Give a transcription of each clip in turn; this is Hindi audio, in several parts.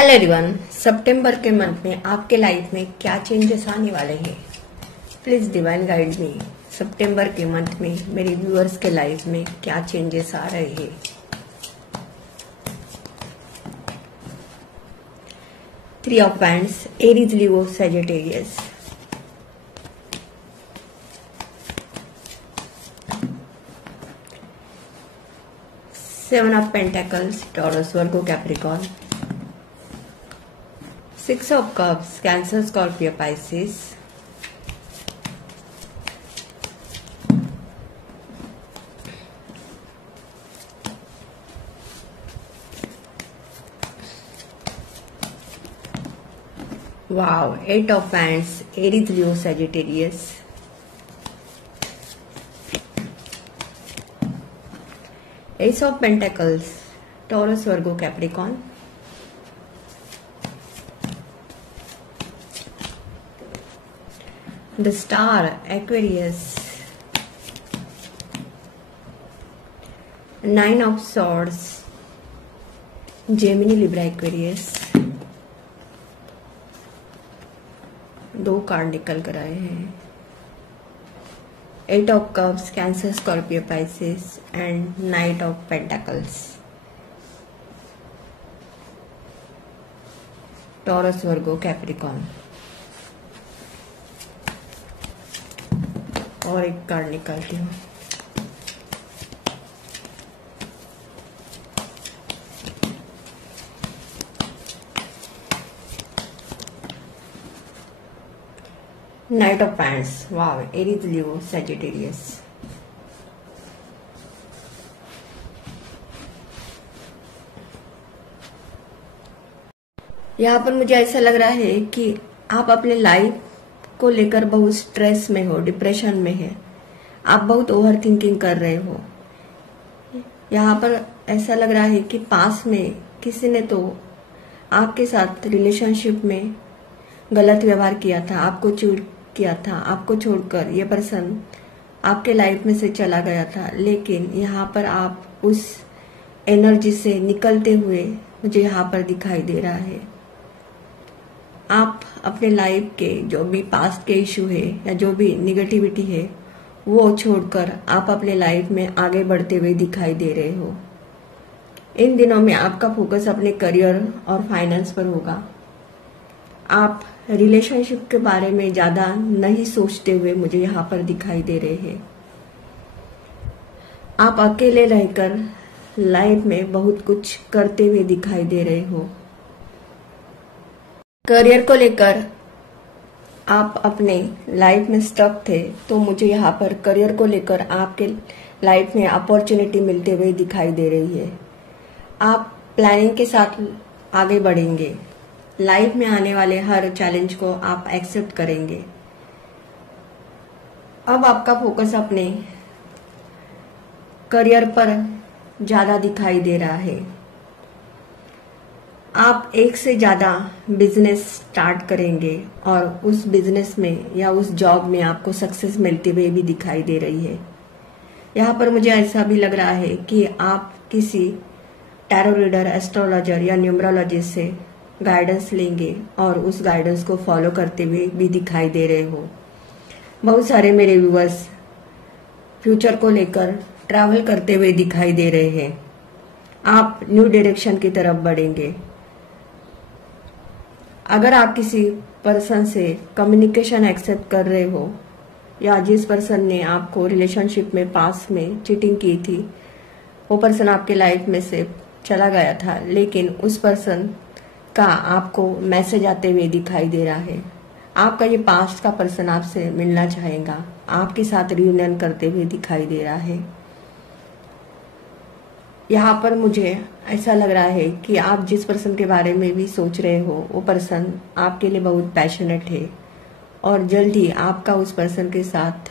हेलो एवरीवन, सितंबर के मंथ में आपके लाइफ में क्या चेंजेस आने वाले हैं? Please divine guide me. सितंबर के मंथ में मेरे व्यूअर्स के लाइफ में क्या चेंजेस आ रहे हैं? Three of wands, Aries, Leo, Sagittarius. Seven of pentacles, Taurus, Virgo, Capricorn. Six of cups, Cancer, Scorpio, Pisces. Wow, eight of wands, Aries, Leo, Sagittarius. Ace of pentacles, Taurus, Virgo, Capricorn. The star, Aquarius. Nine of swords, Gemini, Libra, Aquarius. दो कार्ड निकल कर आए हैं। Eight of cups, Cancer, Scorpio, Pisces and knight of pentacles, Taurus, Virgo, Capricorn. और एक कार्ड निकालती हूँ। Knight of wands, wow, Aries, Leo, Sagittarius. यहाँ पर मुझे ऐसा लग रहा है कि आप अपने लाइफ को लेकर बहुत स्ट्रेस में हो, डिप्रेशन में है। आप बहुत ओवर थिंकिंग कर रहे हो। यहाँ पर ऐसा लग रहा है कि पास में किसी ने तो आपके साथ रिलेशनशिप में गलत व्यवहार किया था, आपको चूट किया था, आपको छोड़कर ये पर्सन आपके लाइफ में से चला गया था। लेकिन यहाँ पर आप उस एनर्जी से निकलते हुए मुझे यहाँ पर दिखाई दे रहा है। आप अपने लाइफ के जो भी पास्ट के इशू है या जो भी निगेटिविटी है वो छोड़कर आप अपने लाइफ में आगे बढ़ते हुए दिखाई दे रहे हो। इन दिनों में आपका फोकस अपने करियर और फाइनेंस पर होगा। आप रिलेशनशिप के बारे में ज्यादा नहीं सोचते हुए मुझे यहाँ पर दिखाई दे रहे हैं। आप अकेले रहकर लाइफ में बहुत कुछ करते हुए दिखाई दे रहे हो। करियर को लेकर आप अपने लाइफ में स्टक थे, तो मुझे यहाँ पर करियर को लेकर आपके लाइफ में अपॉर्चुनिटी मिलते हुए दिखाई दे रही है। आप प्लानिंग के साथ आगे बढ़ेंगे। लाइफ में आने वाले हर चैलेंज को आप एक्सेप्ट करेंगे। अब आपका फोकस अपने करियर पर ज्यादा दिखाई दे रहा है। आप एक से ज्यादा बिजनेस स्टार्ट करेंगे और उस बिजनेस में या उस जॉब में आपको सक्सेस मिलते हुए भी दिखाई दे रही है। यहाँ पर मुझे ऐसा भी लग रहा है कि आप किसी टैरो रीडर, एस्ट्रोलॉजर या न्यूमरोलॉजिस्ट से गाइडेंस लेंगे और उस गाइडेंस को फॉलो करते हुए भी दिखाई दे रहे हो। बहुत सारे मेरे व्यूअर्स फ्यूचर को लेकर ट्रैवल करते हुए दिखाई दे रहे हैं। आप न्यू डायरेक्शन की तरफ बढ़ेंगे। अगर आप किसी पर्सन से कम्युनिकेशन एक्सेप्ट कर रहे हो या जिस पर्सन ने आपको रिलेशनशिप में पास में चीटिंग की थी वो पर्सन आपके लाइफ में से चला गया था, लेकिन उस पर्सन का आपको मैसेज आते हुए दिखाई दे रहा है। आपका ये पास्ट का पर्सन आपसे मिलना चाहेगा, आपके साथ रियूनियन करते हुए दिखाई दे रहा है। यहाँ पर मुझे ऐसा लग रहा है कि आप जिस पर्सन के बारे में भी सोच रहे हो वो पर्सन आपके लिए बहुत पैशनेट है और जल्द ही आपका उस पर्सन के साथ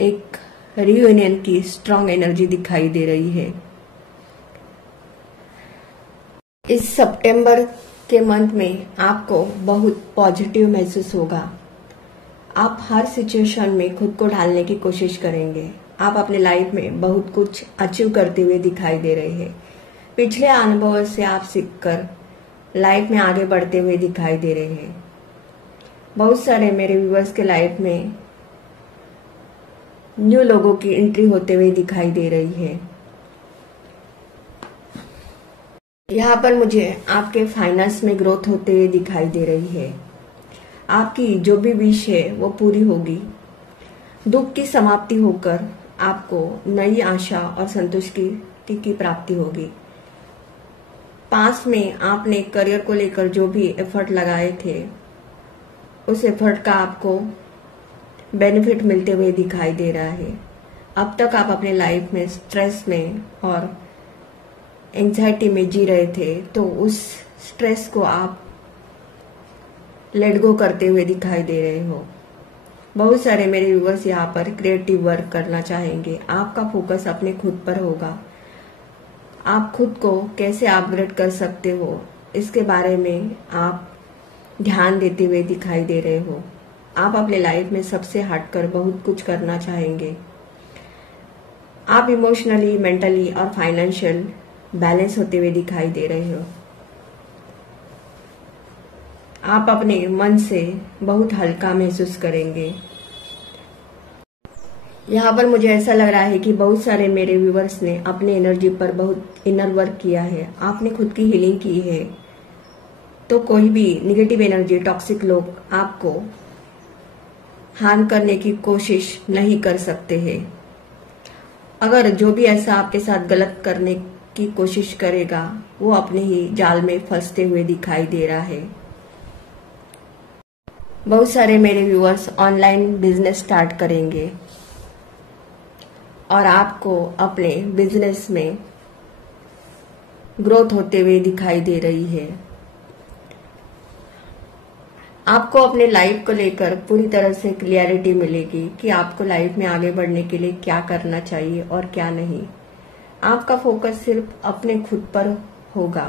एक रियूनियन की स्ट्रांग एनर्जी दिखाई दे रही है। इस सितंबर के मंथ में आपको बहुत पॉजिटिव महसूस होगा। आप हर सिचुएशन में खुद को ढालने की कोशिश करेंगे। आप अपने लाइफ में बहुत कुछ अचीव करते हुए दिखाई दे रहे हैं। पिछले अनुभव से आप सीखकर लाइफ में आगे बढ़ते हुए दिखाई दे रहे हैं। बहुत सारे मेरे व्यूअर्स के लाइफ में न्यू लोगों की एंट्री होते हुए दिखाई दे रही है। यहाँ पर मुझे आपके फाइनेंस में ग्रोथ होते हुए दिखाई दे रही है। आपकी जो भी विश है वो पूरी होगी। दुख की समाप्ति होकर आपको नई आशा और संतुष्टि की प्राप्ति होगी। पास में आपने करियर को लेकर जो भी एफर्ट लगाए थे, उस एफर्ट का आपको बेनिफिट मिलते हुए दिखाई दे रहा है। अब तक आप अपने लाइफ में स्ट्रेस में और एंजाइटी में जी रहे थे, तो उस स्ट्रेस को आप लेट गो करते हुए दिखाई दे रहे हो। बहुत सारे मेरे व्यूअर्स यहाँ पर क्रिएटिव वर्क करना चाहेंगे। आपका फोकस अपने खुद पर होगा। आप खुद को कैसे अपग्रेड कर सकते हो, इसके बारे में आप ध्यान देते हुए दिखाई दे रहे हो। आप अपने लाइफ में सबसे हटकर बहुत कुछ करना चाहेंगे। आप इमोशनली, मेंटली और फाइनेंशियल बैलेंस होते हुए दिखाई दे रहे हो। आप अपने मन से बहुत हल्का महसूस करेंगे। यहाँ पर मुझे ऐसा लग रहा है कि बहुत सारे मेरे व्यूअर्स ने अपने एनर्जी पर बहुत इनर वर्क किया है। आपने खुद की हीलिंग की है, तो कोई भी निगेटिव एनर्जी, टॉक्सिक लोग आपको हार्म करने की कोशिश नहीं कर सकते हैं। अगर जो भी ऐसा आपके साथ गलत करने की कोशिश करेगा, वो अपने ही जाल में फंसते हुए दिखाई दे रहा है। बहुत सारे मेरे व्यूअर्स ऑनलाइन बिजनेस स्टार्ट करेंगे और आपको अपने बिजनेस में ग्रोथ होते हुए दिखाई दे रही है। आपको अपने लाइफ को लेकर पूरी तरह से क्लियरिटी मिलेगी कि आपको लाइफ में आगे बढ़ने के लिए क्या करना चाहिए और क्या नहीं। आपका फोकस सिर्फ अपने खुद पर होगा।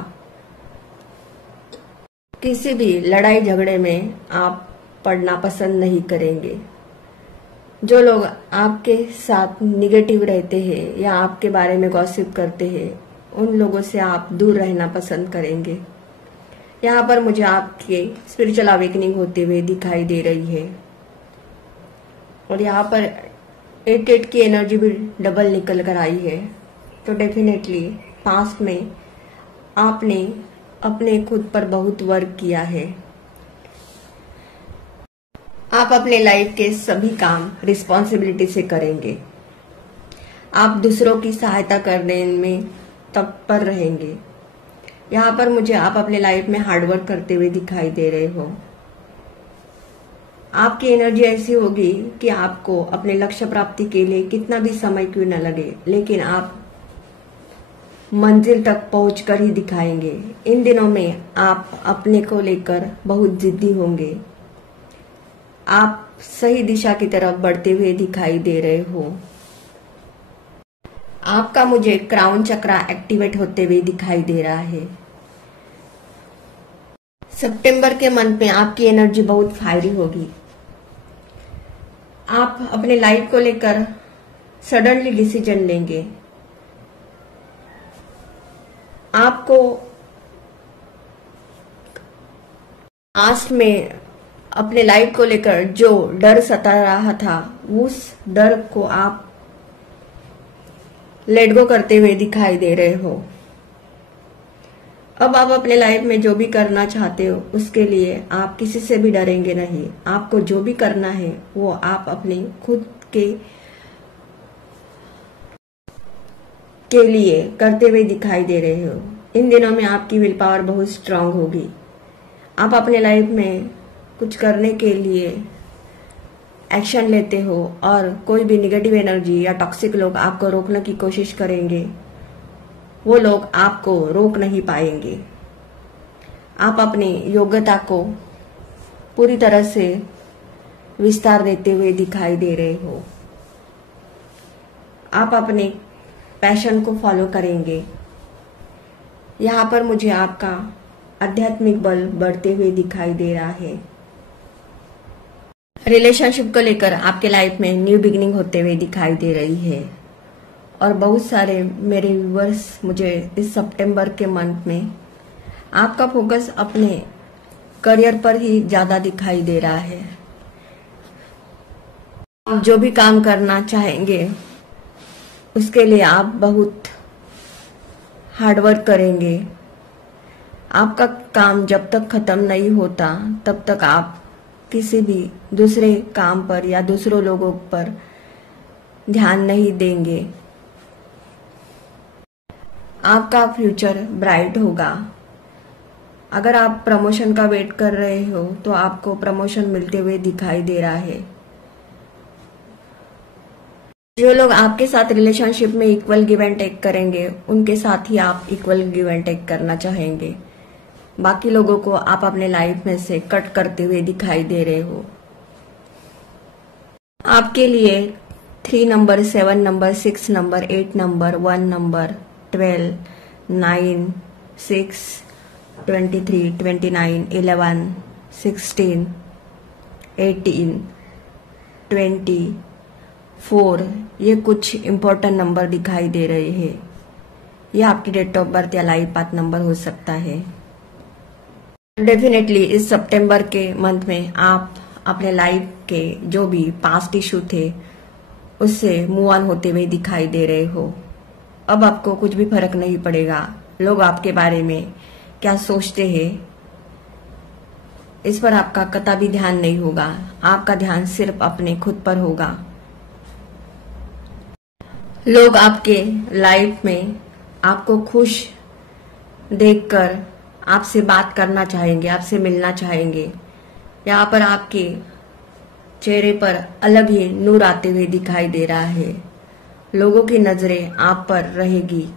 किसी भी लड़ाई झगड़े में आप पड़ना पसंद नहीं करेंगे। जो लोग आपके साथ निगेटिव रहते हैं या आपके बारे में गॉसिप करते हैं, उन लोगों से आप दूर रहना पसंद करेंगे। यहाँ पर मुझे आपके स्पिरिचुअल अवेकनिंग होते हुए दिखाई दे रही है। और यहाँ पर 8 की एनर्जी भी डबल निकल कर आई है। तो डेफिनेटली पास्ट में आपने अपने खुद पर बहुत वर्क किया है। आप अपने लाइफ के सभी काम रिस्पॉन्सिबिलिटी से करेंगे। आप दूसरों की सहायता करने में तत्पर रहेंगे। यहाँ पर मुझे आप अपने लाइफ में हार्डवर्क करते हुए दिखाई दे रहे हो। आपकी एनर्जी ऐसी होगी कि आपको अपने लक्ष्य प्राप्ति के लिए कितना भी समय क्यों न लगे, लेकिन आप मंजिल तक पहुंचकर ही दिखाएंगे। इन दिनों में आप अपने को लेकर बहुत जिद्दी होंगे। आप सही दिशा की तरफ बढ़ते हुए दिखाई दे रहे हो। आपका मुझे क्राउन चक्रा एक्टिवेट होते हुए दिखाई दे रहा है। सितंबर के मंथ में आपकी एनर्जी बहुत फायरी होगी। आप अपने लाइफ को लेकर सडनली डिसीजन लेंगे। आपको पास्ट में अपने लाइफ को लेकर जो डर सता रहा था, उस डर को आप लेट गो करते हुए दिखाई दे रहे हो। अब आप अपने लाइफ में जो भी करना चाहते हो, उसके लिए आप किसी से भी डरेंगे नहीं। आपको जो भी करना है वो आप अपने खुद के लिए करते हुए दिखाई दे रहे हो। इन दिनों में आपकी विल पावर बहुत स्ट्रांग होगी। आप अपने लाइफ में कुछ करने के लिए एक्शन लेते हो और कोई भी निगेटिव एनर्जी या टॉक्सिक लोग आपको रोकने की कोशिश करेंगे, वो लोग आपको रोक नहीं पाएंगे। आप अपनी योग्यता को पूरी तरह से विस्तार देते हुए दिखाई दे रहे हो। आप अपने पैशन को फॉलो करेंगे। यहाँ पर मुझे आपका आध्यात्मिक बल बढ़ते हुए दिखाई दे रहा है। रिलेशनशिप को लेकर आपके लाइफ में न्यू बिगिनिंग होते हुए दिखाई दे रही है। और बहुत सारे मेरे व्यूअर्स मुझे इस सितंबर के मंथ में आपका फोकस अपने करियर पर ही ज्यादा दिखाई दे रहा है। आप जो भी काम करना चाहेंगे उसके लिए आप बहुत हार्डवर्क करेंगे। आपका काम जब तक खत्म नहीं होता तब तक आप किसी भी दूसरे काम पर या दूसरों लोगों पर ध्यान नहीं देंगे। आपका फ्यूचर ब्राइट होगा। अगर आप प्रमोशन का वेट कर रहे हो तो आपको प्रमोशन मिलते हुए दिखाई दे रहा है। जो लोग आपके साथ रिलेशनशिप में इक्वल गिव एंड टेक करेंगे उनके साथ ही आप इक्वल गिव एंड टेक करना चाहेंगे। बाकी लोगों को आप अपने लाइफ में से कट करते हुए दिखाई दे रहे हो। आपके लिए 3 number, 7 number, 6 number, 8 number, 1 number, 12, 9, 6, 23, 29, 11, 16, 18, 24 ये कुछ इंपॉर्टेंट नंबर दिखाई दे रहे हैं। यह आपकी डेट ऑफ बर्थ या लाइफ पाथ नंबर हो सकता है। डेफिनेटली इस सितंबर के मंथ में आप अपने लाइफ के जो भी पास्ट इशू थे उससे मूव ऑन होते हुए दिखाई दे रहे हो। अब आपको कुछ भी फर्क नहीं पड़ेगा लोग आपके बारे में क्या सोचते हैं, इस पर आपका कतई ध्यान नहीं होगा। आपका ध्यान सिर्फ अपने खुद पर होगा। लोग आपके लाइफ में आपको खुश देखकर आपसे बात करना चाहेंगे, आपसे मिलना चाहेंगे। यहाँ पर आपके चेहरे पर अलग ही नूर आते हुए दिखाई दे रहा है। लोगों की नजरें आप पर रहेगी।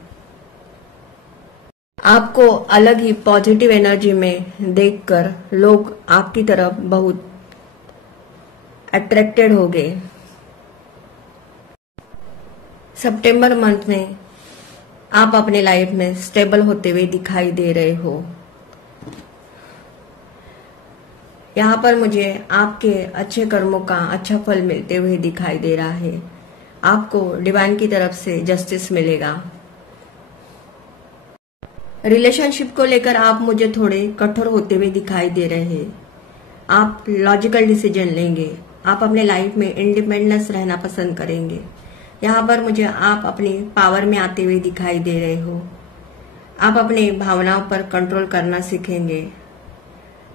आपको अलग ही पॉजिटिव एनर्जी में देखकर लोग आपकी तरफ बहुत अट्रैक्टेड हो गए। सितंबर मंथ में आप अपने लाइफ में स्टेबल होते हुए दिखाई दे रहे हो। यहाँ पर मुझे आपके अच्छे कर्मों का अच्छा फल मिलते हुए दिखाई दे रहा है। आपको डिवाइन की तरफ से जस्टिस मिलेगा। रिलेशनशिप को लेकर आप मुझे थोड़े कठोर होते हुए दिखाई दे रहे हैं। आप लॉजिकल डिसीजन लेंगे। आप अपने लाइफ में इंडिपेंडेंस रहना पसंद करेंगे। यहाँ पर मुझे आप अपनी पावर में आते हुए दिखाई दे रहे हो। आप अपनी भावनाओं पर कंट्रोल करना सीखेंगे।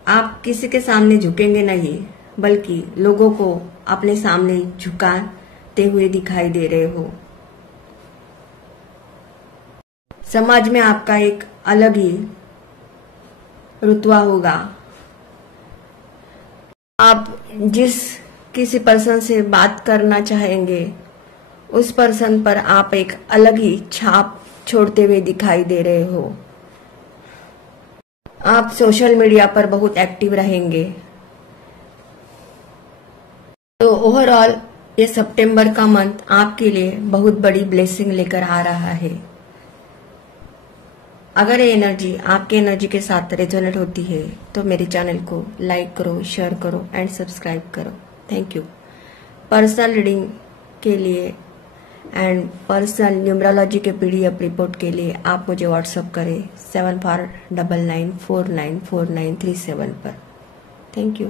आप किसी के सामने झुकेंगे नहीं बल्कि लोगों को अपने सामने झुकाते हुए दिखाई दे रहे हो। समाज में आपका एक अलग ही रुतबा होगा। आप जिस किसी पर्सन से बात करना चाहेंगे उस पर्सन पर आप एक अलग ही छाप छोड़ते हुए दिखाई दे रहे हो। आप सोशल मीडिया पर बहुत एक्टिव रहेंगे। तो ओवरऑल ये सितंबर का मंथ आपके लिए बहुत बड़ी ब्लेसिंग लेकर आ रहा है। अगर ये एनर्जी आपके एनर्जी के साथ रेजोनेट होती है तो मेरे चैनल को लाइक करो, शेयर करो एंड सब्सक्राइब करो। Thank you. पर्सनल रीडिंग के लिए एंड पर्सनल न्यूमरोलॉजी के PDF रिपोर्ट के लिए आप मुझे व्हाट्सअप करें 7499494937 पर। Thank you.